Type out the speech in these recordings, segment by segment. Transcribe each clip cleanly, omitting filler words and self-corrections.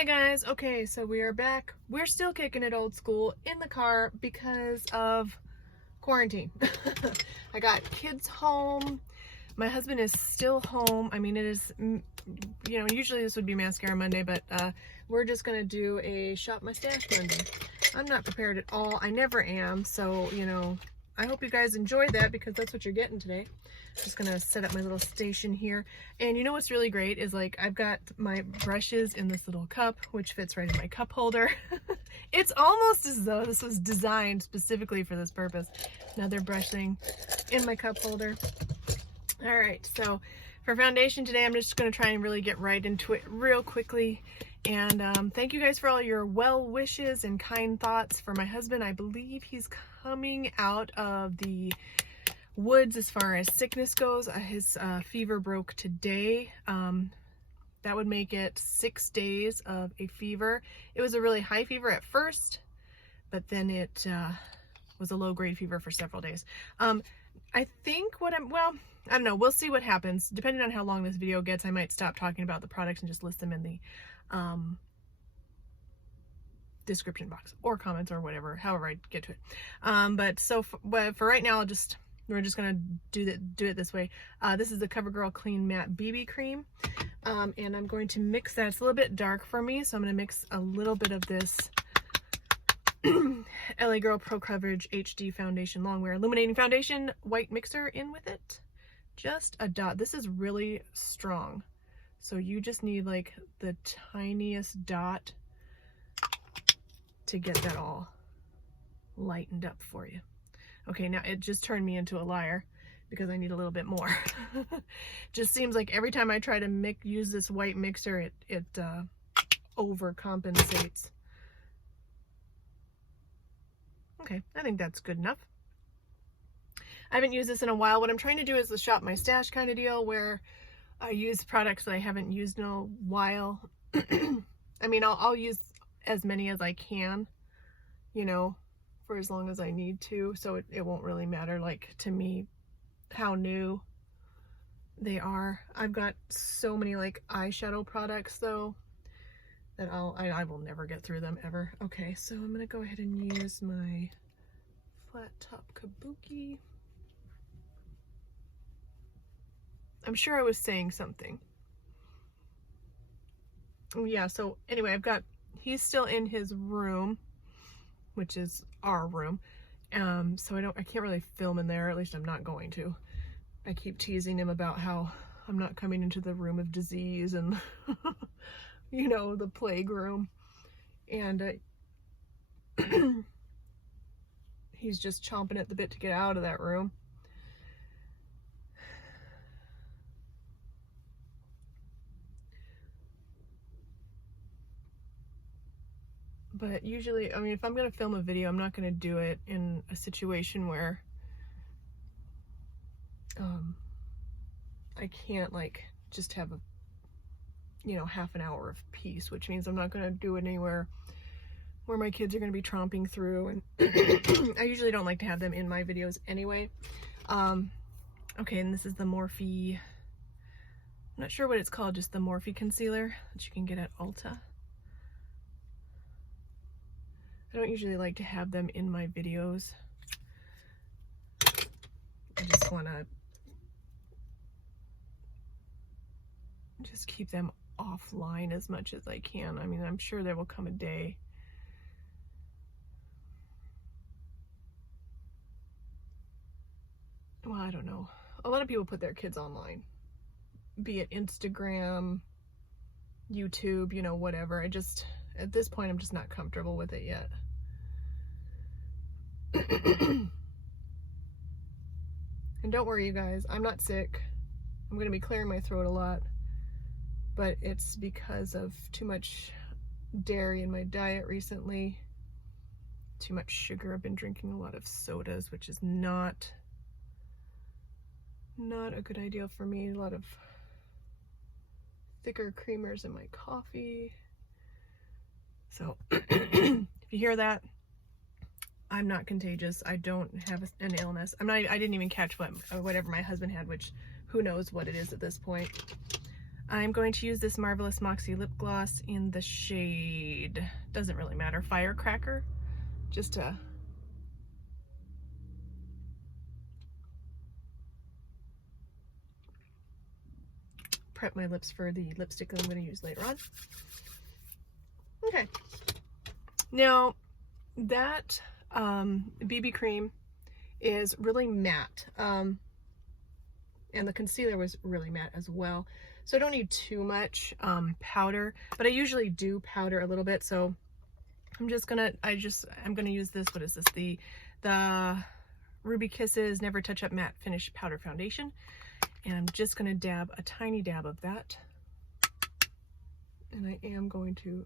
Hey guys, okay, so we are back. We're still kicking it old school in the car because of quarantine. I got kids home. My husband is still home. I mean, it is, usually this would be Mascara Monday, but we're just gonna do a Shop My Stash Monday. I'm not prepared at all. I never am, so, I hope you guys enjoy that because that's what you're getting today. Just gonna set up my little station here. And you know what's really great is, like, I've got my brushes in this little cup, which fits right in my cup holder. It's almost as though this was designed specifically for this purpose. Another brushing in my cup holder. All right, so for foundation today, I'm just gonna try and really get right into it real quickly. And thank you guys for all your well wishes and kind thoughts for my husband. I believe he's coming out of the woods as far as sickness goes. His fever broke today. That would make it 6 days of a fever. It was a really high fever at first, but then it was a low-grade fever for several days. I think I don't know. We'll see what happens. Depending on how long this video gets, I might stop talking about the products and just list them in the description box or comments or whatever, however I get to it. But for right now, we're just gonna do it this way. This is the CoverGirl Clean Matte BB Cream, and I'm going to mix that. It's a little bit dark for me, so I'm gonna mix a little bit of this LA Girl Pro Coverage HD Foundation Longwear Illuminating Foundation White Mixer in with it. Just a dot. This is really strong, so you just need like the tiniest dot to get that all lightened up for you. Okay, now it just turned me into a liar because I need a little bit more. Just seems like every time I try to use this white mixer, it overcompensates. Okay, I think that's good enough. I haven't used this in a while. What I'm trying to do is the Shop My Stash kind of deal where I use products that I haven't used in a while. I mean, I'll use as many as I can, for as long as I need to, so it won't really matter, like, to me, how new they are. I've got so many, like, eyeshadow products, though, that I will never get through them, ever. Okay, so I'm gonna go ahead and use my flat top kabuki. I'm sure I was saying something. Yeah, so anyway, he's still in his room, which is our room, so I can't really film in there, at least I'm not going to. I keep teasing him about how I'm not coming into the room of disease and the plague room, and he's just chomping at the bit to get out of that room. But usually, I mean, if I'm going to film a video, I'm not going to do it in a situation where I can't, like, just have half an hour of peace, which means I'm not going to do it anywhere where my kids are going to be tromping through, and I usually don't like to have them in my videos anyway. Okay, and this is the Morphe, I'm not sure what it's called, just the Morphe concealer that you can get at Ulta. I don't usually like to have them in my videos. I just want to just keep them offline as much as I can. I mean, I'm sure there will come a day well, I don't know. A lot of people put their kids online, be it Instagram, YouTube, whatever. At this point, I'm just not comfortable with it yet. And don't worry, you guys, I'm not sick. I'm going to be clearing my throat a lot, but it's because of too much dairy in my diet recently. Too much sugar. I've been drinking a lot of sodas, which is not a good idea for me. A lot of thicker creamers in my coffee. So if you hear that, I'm not contagious. I don't have an illness. I didn't even catch whatever my husband had, which who knows what it is at this point. I'm going to use this Marvelous Moxie lip gloss in the shade, doesn't really matter, Firecracker, just to prep my lips for the lipstick that I'm going to use later on. Okay, now that BB cream is really matte, and the concealer was really matte as well, so I don't need too much powder, but I usually do powder a little bit, so I'm gonna use this, what is this, the Ruby Kisses Never Touch Up Matte Finish Powder Foundation, and I'm just gonna dab a tiny dab of that, and I am going to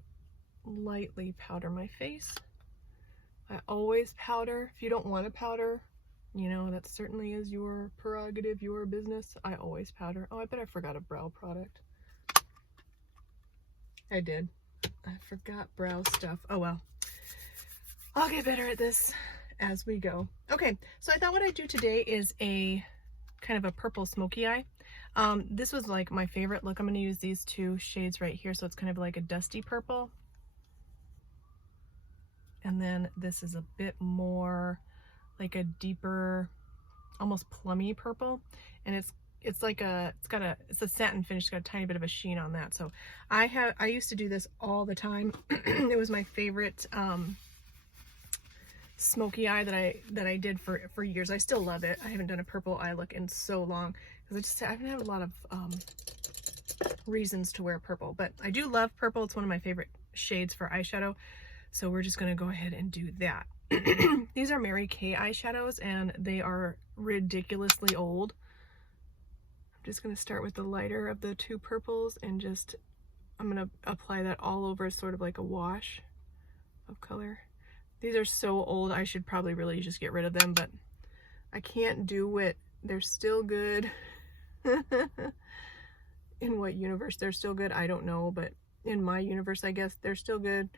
lightly powder my face. I always powder. If you don't want to powder, you know, that certainly is your prerogative, your business. I always powder. Oh, I bet I forgot a brow product. I did. I forgot brow stuff. Oh well. I'll get better at this as we go. Okay, so I thought what I'd do today is a kind of a purple smoky eye. This was like my favorite look. I'm going to use these two shades right here, so it's kind of like a dusty purple. And then this is a bit more like a deeper, almost plummy purple. And it's a satin finish, it's got a tiny bit of a sheen on that. So I used to do this all the time. It was my favorite smoky eye that I did for years. I still love it. I haven't done a purple eye look in so long because I haven't had a lot of reasons to wear purple, but I do love purple. It's one of my favorite shades for eyeshadow. So we're just gonna go ahead and do that. These are Mary Kay eyeshadows and they are ridiculously old. I'm just gonna start with the lighter of the two purples and I'm gonna apply that all over, sort of like a wash of color. These are so old, I should probably really just get rid of them, but I can't do it. They're still good. In what universe they're still good, I don't know, but in my universe, I guess they're still good.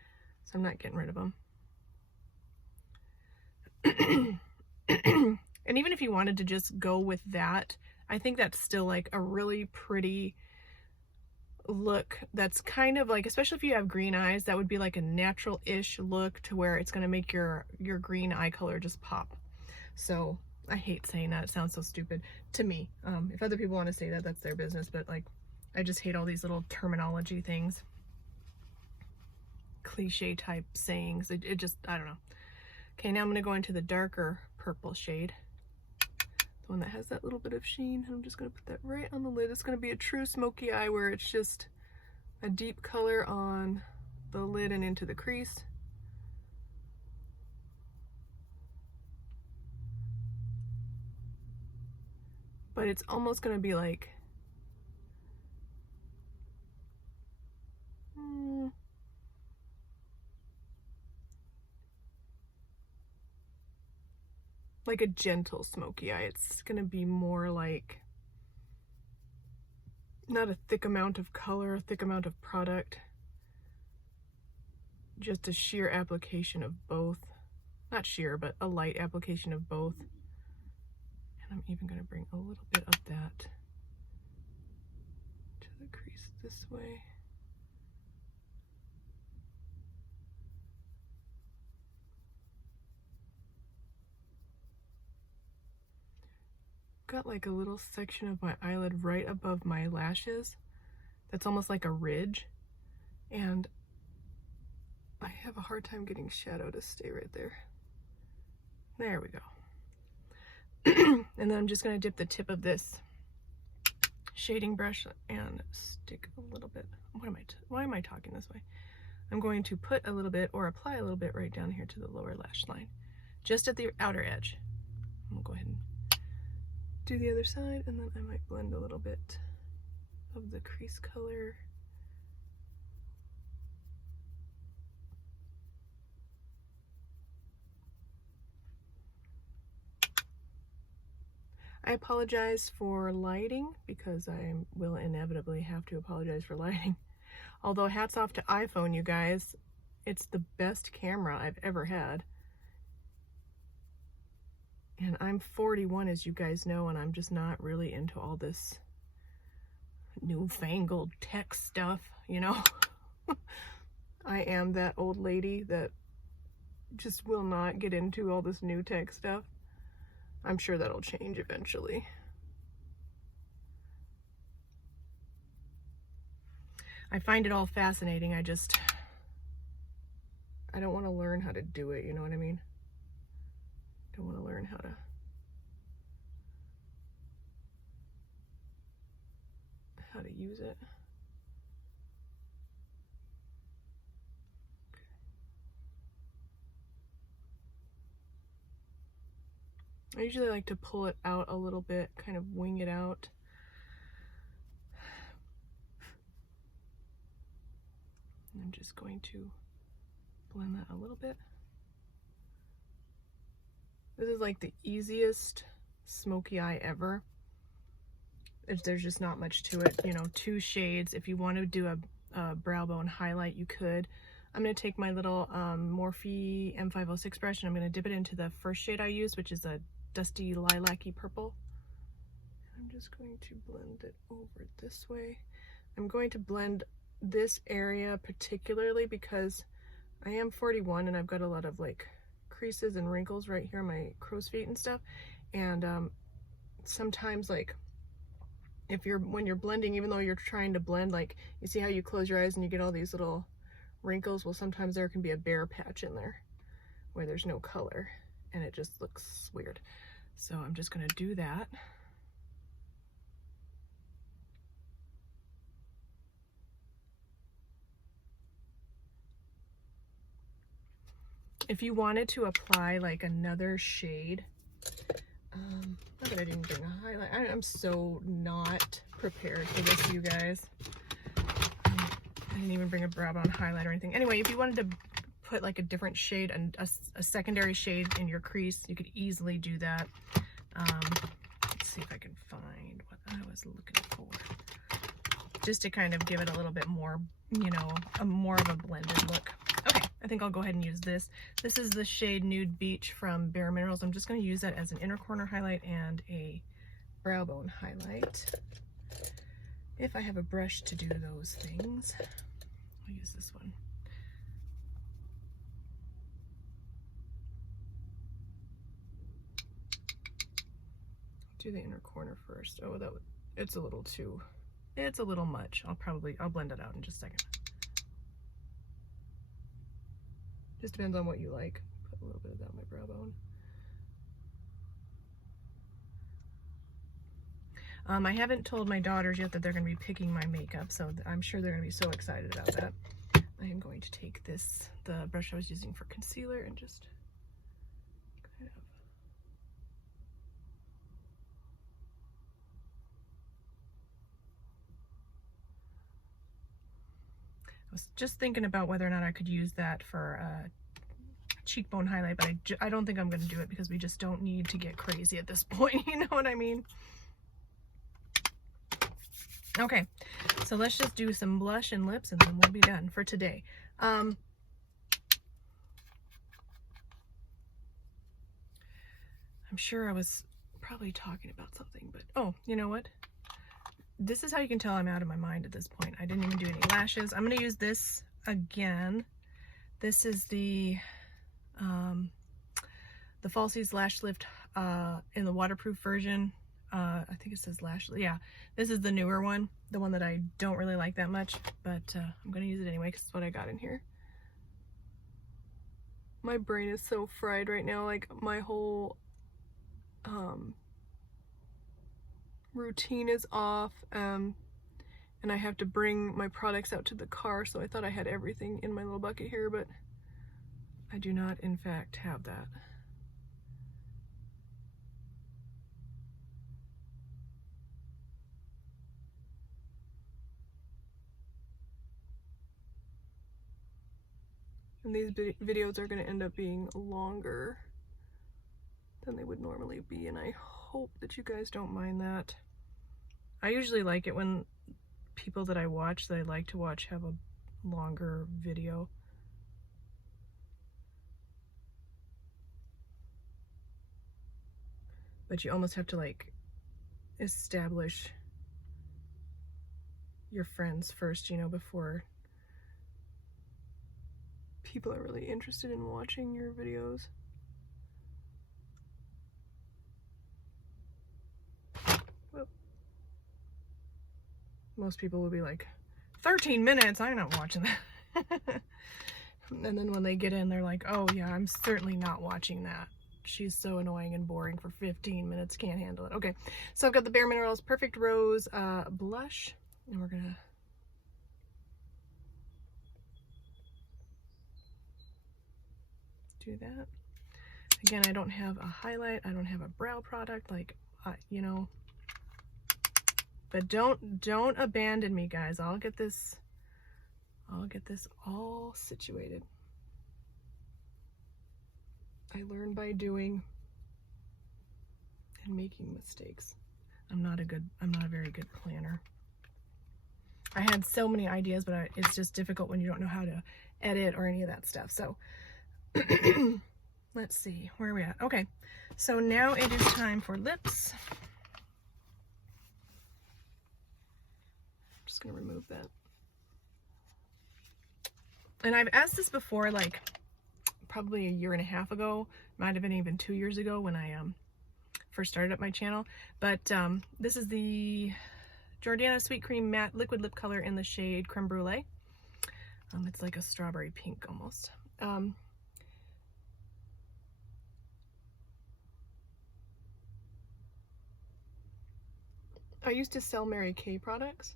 So I'm not getting rid of them. And even if you wanted to just go with that, I think that's still like a really pretty look. That's kind of like, especially if you have green eyes, that would be like a natural-ish look to where it's going to make your green eye color just pop. So I hate saying that. It sounds so stupid to me. If other people want to say that, that's their business. But like, I just hate all these little terminology things. Cliche type sayings. It just, I don't know. Okay, now I'm going to go into the darker purple shade. The one that has that little bit of sheen. I'm just going to put that right on the lid. It's going to be a true smoky eye where it's just a deep color on the lid and into the crease. But it's almost going to be like a gentle smoky eye. It's gonna be more like not a thick amount of color, a thick amount of product, just a sheer application of both. Not sheer, but a light application of both. And I'm even gonna bring a little bit of that to the crease this way. Got like a little section of my eyelid right above my lashes that's almost like a ridge, and I have a hard time getting shadow to stay right there. There we go. And then I'm just going to dip the tip of this shading brush and stick a little bit. Why am I talking this way? I'm going to put a little bit, or apply a little bit right down here to the lower lash line, just at the outer edge. I'm gonna go ahead and do the other side, and then I might blend a little bit of the crease color. I apologize for lighting because I will inevitably have to apologize for lighting. Although hats off to iPhone, you guys. It's the best camera I've ever had. And I'm 41, as you guys know, and I'm just not really into all this newfangled tech stuff, you know. I am that old lady that just will not get into all this new tech stuff. I'm sure that'll change eventually. I find it all fascinating. I don't want to learn how to do it, you know what I mean? I don't want to learn how to use it. I usually like to pull it out a little bit, kind of wing it out. And I'm just going to blend that a little bit. This is like the easiest smoky eye ever. There's just not much to it, you know, 2 shades. If you want to do a brow bone highlight, you could. I'm going to take my little Morphe M506 brush and I'm going to dip it into the first shade I used, which is a dusty lilac-y purple. I'm just going to blend it over this way. I'm going to blend this area particularly because I am 41 and I've got a lot of like creases and wrinkles right here on my crow's feet and stuff. And sometimes, like, when you're blending, even though you're trying to blend, like, you see how you close your eyes and you get all these little wrinkles? Well, sometimes there can be a bare patch in there where there's no color and it just looks weird. So I'm just going to do that. If you wanted to apply like another shade, not that I didn't bring a highlight. I'm so not prepared for this, you guys. I didn't even bring a brow bone highlight or anything. Anyway, if you wanted to put like a different shade and a secondary shade in your crease, you could easily do that. Let's see if I can find what I was looking for. Just to kind of give it a little bit more, you know, more of a blended look. Okay, I think I'll go ahead and use this. This is the shade Nude Beach from Bare Minerals. I'm just going to use that as an inner corner highlight and a brow bone highlight. If I have a brush to do those things, I'll use this one. Do the inner corner first. Oh, it's a little much. I'll blend it out in just a second. Just depends on what you like. Put a little bit of that on my brow bone. I haven't told my daughters yet that they're going to be picking my makeup, so I'm sure they're going to be so excited about that. I am going to take the brush I was using for concealer, and just kind of I was just thinking about whether or not I could use that for a cheekbone highlight, but I don't think I'm going to do it because we just don't need to get crazy at this point, you know what I mean? Okay, so let's just do some blush and lips and then we'll be done for today. I'm sure I was probably talking about something, but oh, you know what? This is how you can tell I'm out of my mind at this point. I didn't even do any lashes. I'm going to use this again. This is the Falsies Lash Lift in the waterproof version. I think it says lash, yeah, this is the newer one, the one that I don't really like that much, but I'm gonna use it anyway because it's what I got in here. My brain is so fried right now, like my whole routine is off, and I have to bring my products out to the car, so I thought I had everything in my little bucket here, but I do not in fact have that. And these videos are going to end up being longer than they would normally be, and I hope that you guys don't mind that. I usually like it when people that I watch, that I like to watch, have a longer video. But you almost have to like establish your friends first, you know, before people are really interested in watching your videos. Whoop. Most people will be like, 13 minutes, I'm not watching that. And then when they get in, they're like, oh yeah, I'm certainly not watching that. She's so annoying and boring for 15 minutes, can't handle it. Okay, so I've got the Bare Minerals Perfect Rose blush, and we're gonna do that. Again, I don't have a highlight, I don't have a brow product, like, you know, but don't abandon me, guys. I'll get this all situated. I learn by doing and making mistakes. I'm not a very good planner. I had so many ideas, but it's just difficult when you don't know how to edit or any of that stuff. So let's see, where are we at? Okay, so now it is time for lips. I'm just gonna remove that. And I've asked this before, like probably a year and a half ago, might have been even 2 years ago when I first started up my channel, but this is the Jordana Sweet Cream Matte Liquid Lip Color in the shade Creme Brulee. It's like a strawberry pink almost. I used to sell Mary Kay products.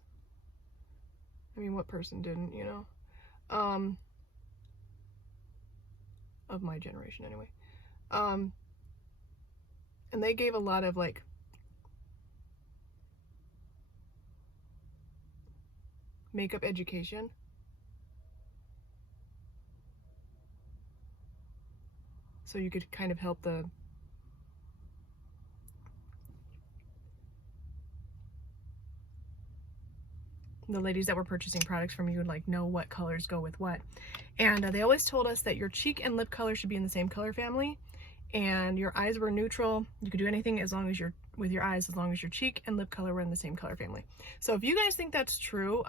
I mean, what person didn't, you know? Of my generation anyway. And they gave a lot of like makeup education. So you could kind of help the ladies that were purchasing products from you would like know what colors go with what. And they always told us that your cheek and lip color should be in the same color family, and your eyes were neutral. You could do anything as long as with your eyes, as long as your cheek and lip color were in the same color family. So if you guys think that's true,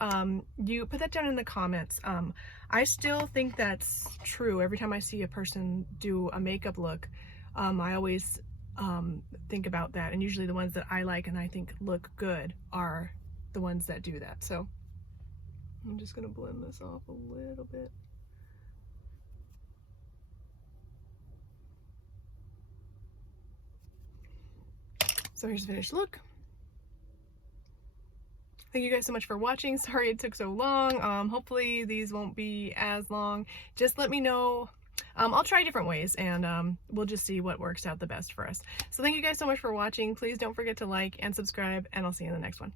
you put that down in the comments. I still think that's true. Every time I see a person do a makeup look, I always think about that, and usually the ones that I like and I think look good are the ones that do that. So I'm just gonna blend this off a little bit. So here's the finished look. Thank you guys so much for watching. Sorry it took so long. Hopefully these won't be as long. Just let me know. I'll try different ways, and we'll just see what works out the best for us. So thank you guys so much for watching. Please don't forget to like and subscribe, and I'll see you in the next one.